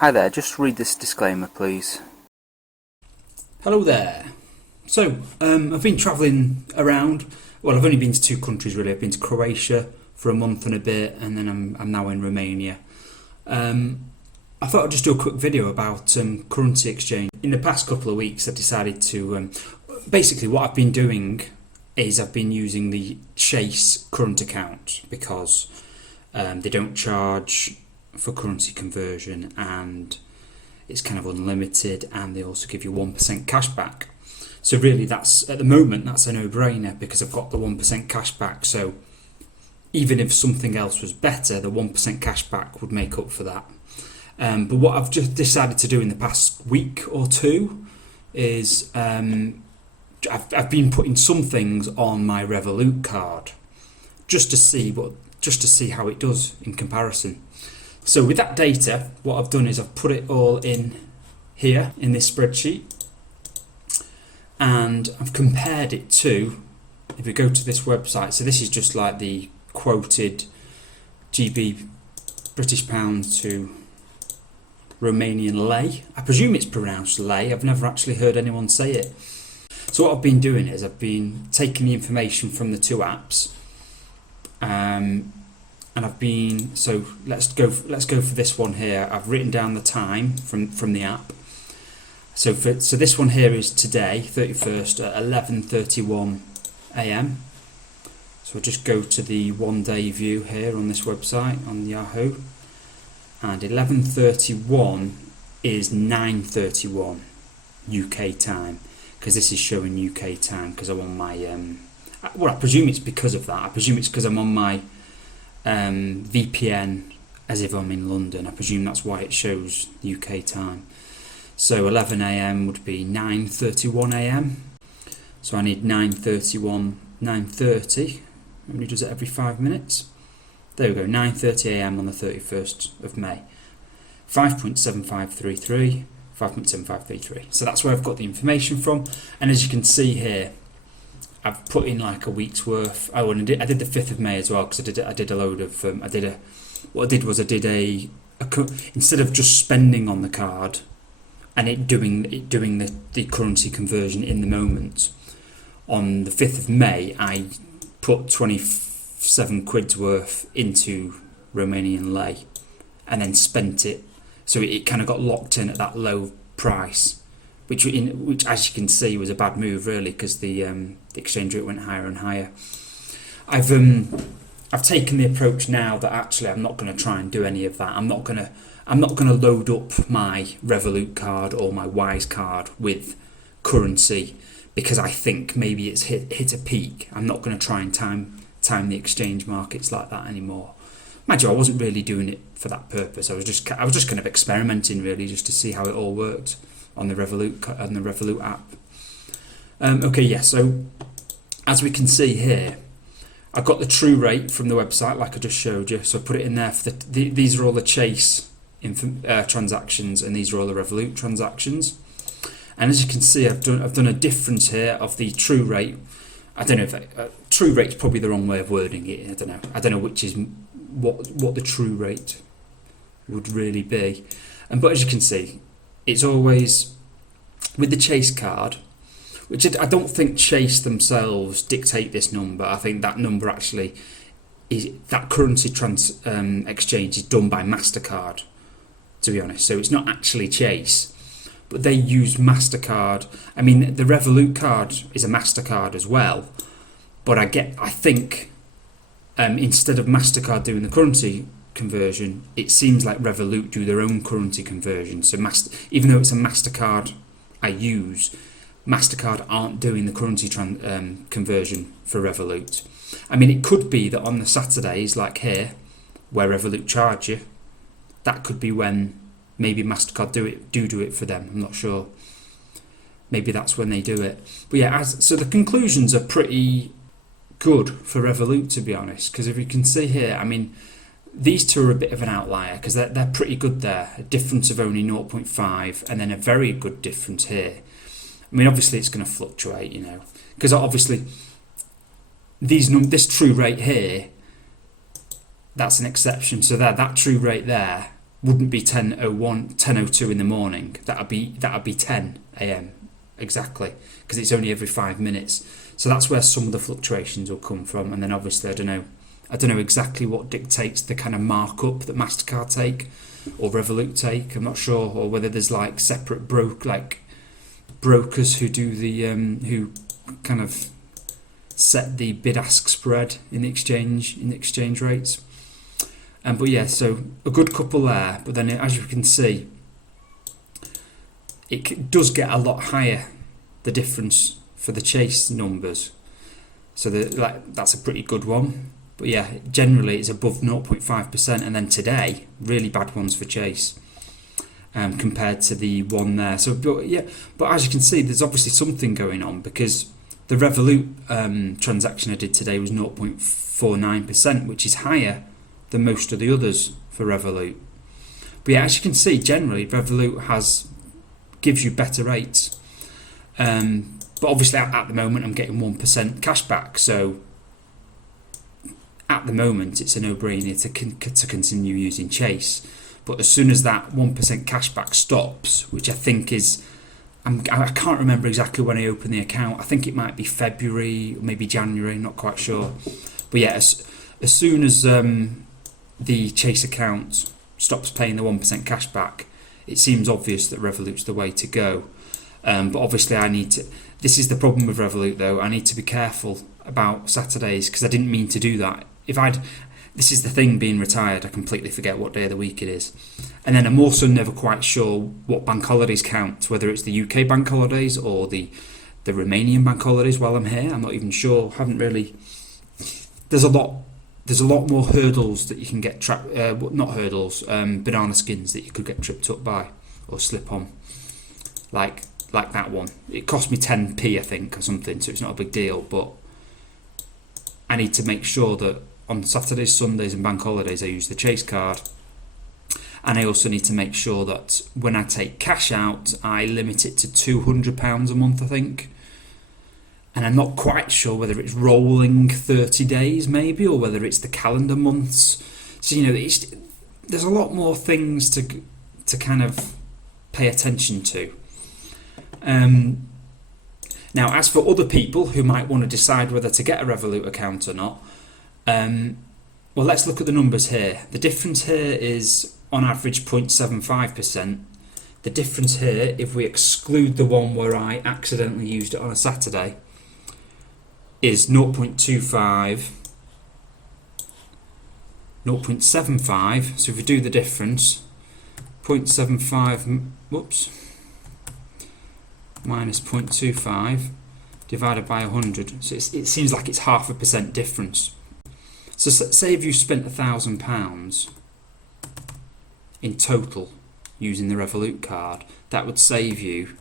Hi there, just read this disclaimer please. Hello there. So, I've been travelling around. Well, I've only been to two countries really. I've been to Croatia for a month and a bit, and then I'm now in Romania. I thought I'd just do a quick video about currency exchange. In the past couple of weeks, I've decided to... basically, what I've been doing is I've been using the Chase current account because they don't charge for currency conversion, and it's kind of unlimited, and they also give you 1% cash back. So really, that's at the moment that's a no-brainer because I've got the 1% cash back. So even if something else was better, the 1% cash back would make up for that. But what I've just decided to do in the past week or two is I've been putting some things on my Revolut card just to see how it does in comparison. So with that data, what I've done is I've put it all in here in this spreadsheet, and I've compared it to, if we go to this website, so this is just like the quoted GB British pound to Romanian lei. I presume it's pronounced lei. I've never actually heard anyone say it. So what I've been doing is I've been taking the information from the two apps, and I've been, so let's go for this one here. I've written down the time from the app. So this one here is today, 31st at 11:31 a.m. So I'll just go to the 1 day view here on this website on Yahoo, and 11:31 is 9:31 UK time, because this is showing UK time because I'm on my well, I presume it's because of that. I presume it's because I'm on my VPN as if I'm in London. I presume that's why it shows UK time. So 11 a.m. would be 9:31 a.m. So I need 9:30. Only does it every 5 minutes. There we go, 9:30 a.m. on the 31st of May. 5.7533, 5.7533. So that's where I've got the information from. And as you can see here, I've put in like a week's worth. I did the 5th of May as well, because I did a load of. Instead of just spending on the card and it doing the currency conversion in the moment, on the 5th of May I put 27 quid's worth into Romanian lei and then spent it, so it kind of got locked in at that low price, which as you can see was a bad move really, because the exchange rate went higher and higher. I've taken the approach now that actually I'm not going to try and do any of that. I'm not going to load up my Revolut card or my Wise card with currency because I think maybe it's hit a peak. I'm not going to try and time the exchange markets like that anymore. Mind you, I wasn't really doing it for that purpose. I was just kind of experimenting really, just to see how it all worked on the Revolut app. Okay, yeah. So as we can see here, I've got the true rate from the website, like I just showed you. So I put it in there for these are all the Chase transactions, and these are all the Revolut transactions. And as you can see, I've done a difference here of the true rate. I don't know if true rate's probably the wrong way of wording it. I don't know which is what the true rate would really be. But as you can see, it's always with the Chase card, which I don't think Chase themselves dictate this number. I think that number actually is that currency exchange is done by MasterCard, to be honest. So it's not actually Chase, but they use MasterCard. I mean, the Revolut card is a MasterCard as well, but I think instead of MasterCard doing the currency conversion, it seems like Revolut do their own currency conversion. So even though it's a MasterCard I use, MasterCard aren't doing the currency conversion for Revolut. I mean, it could be that on the Saturdays, like here, where Revolut charge you, that could be when maybe MasterCard do it for them. I'm not sure. Maybe that's when they do it. But yeah, so the conclusions are pretty good for Revolut, to be honest, because if you can see here, I mean, these two are a bit of an outlier because they're pretty good there. A difference of only 0.5, and then a very good difference here. I mean, obviously it's going to fluctuate, because obviously this true rate here, that's an exception. So that true rate there wouldn't be 10:01, 10:02 in the morning. That'd be 10 a.m. exactly, because it's only every 5 minutes. So that's where some of the fluctuations will come from. And then obviously I don't know exactly what dictates the kind of markup that Mastercard take or Revolut take. I'm not sure, or whether there's like separate brokers who do the who kind of set the bid-ask spread in the exchange rates. But yeah, so a good couple there. But then, as you can see, it does get a lot higher, the difference for the Chase numbers. So that's a pretty good one. But yeah, generally it's above 0.5%, and then today, really bad ones for Chase compared to the one there. So, but as you can see, there's obviously something going on, because the Revolut transaction I did today was 0.49%, which is higher than most of the others for Revolut. But yeah, as you can see, generally Revolut gives you better rates. But obviously at the moment I'm getting 1% cash back, so at the moment it's a no-brainer to continue using Chase. But as soon as that 1% cashback stops, which I think is, I can't remember exactly when I opened the account. I think it might be February or maybe January, not quite sure. But yeah, as soon as the Chase account stops paying the 1% cashback, it seems obvious that Revolut's the way to go. But obviously this is the problem with Revolut though, I need to be careful about Saturdays, because I didn't mean to do that. This is the thing, being retired, I completely forget what day of the week it is. And then I'm also never quite sure what bank holidays count, whether it's the UK bank holidays or the Romanian bank holidays while I'm here. I'm not even sure. Haven't really. There's a lot more hurdles that you can get not hurdles, banana skins that you could get tripped up by or slip on, like that one. It cost me 10p I think or something, so it's not a big deal. But I need to make sure that on Saturdays, Sundays and bank holidays I use the Chase card. And I also need to make sure that when I take cash out, I limit it to £200 a month, I think. And I'm not quite sure whether it's rolling 30 days maybe, or whether it's the calendar months. So, there's a lot more things to kind of pay attention to. Now, as for other people who might want to decide whether to get a Revolut account or not, well, let's look at the numbers here. The difference here is on average 0.75%. The difference here, if we exclude the one where I accidentally used it on a Saturday, is 0.25, 0.75. So if we do the difference, 0.75, minus 0.25 divided by 100. So it seems like it's 0.5% difference. So say if you spent £1,000 in total using the Revolut card, that would save you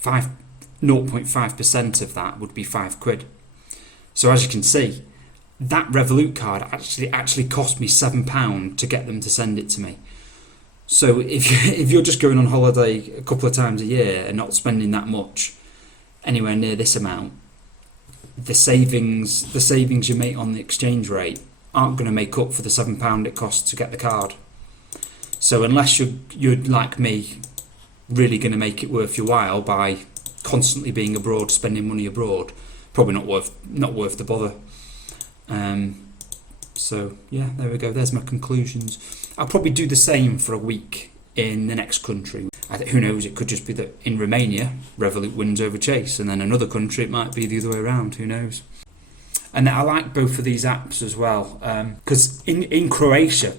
0.5% of that would be £5. So as you can see, that Revolut card actually cost me £7 to get them to send it to me. So if you're just going on holiday a couple of times a year and not spending that much, anywhere near this amount, the savings you make on the exchange rate aren't going to make up for the £7 it costs to get the card. So unless you're like me, really going to make it worth your while by constantly being abroad, spending money abroad, probably not worth the bother. So yeah, there we go. There's my conclusions. I'll probably do the same for a week in the next country. Who knows? It could just be that in Romania, Revolut wins over Chase, and then another country it miite be the other way around. Who knows? And I like both of these apps as well, because in Croatia,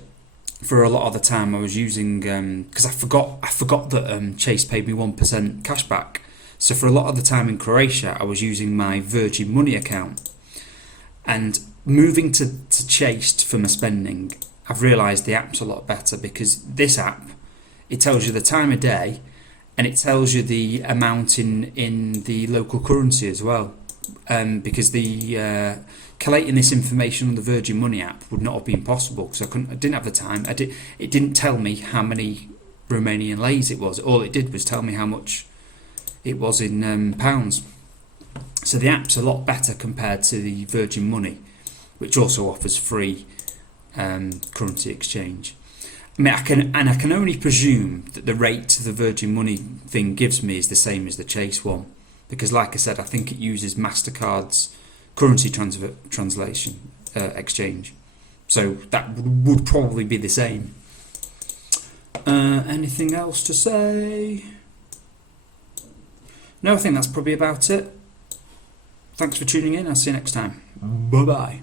for a lot of the time I was using, because I forgot that Chase paid me 1% cashback. So for a lot of the time in Croatia, I was using my Virgin Money account. And moving to Chase for my spending, I've realised the app's a lot better, because this app, it tells you the time of day and it tells you the amount in the local currency as well. Because the collating this information on the Virgin Money app would not have been possible, because I didn't have the time. It didn't tell me how many Romanian leys it was. All it did was tell me how much it was in pounds. So the app's a lot better compared to the Virgin Money, which also offers free currency exchange. I mean, I can only presume that the rate the Virgin Money thing gives me is the same as the Chase one, because, like I said, I think it uses Mastercard's currency translation exchange, so that would probably be the same. Anything else to say? No, I think that's probably about it. Thanks for tuning in. I'll see you next time. Bye bye.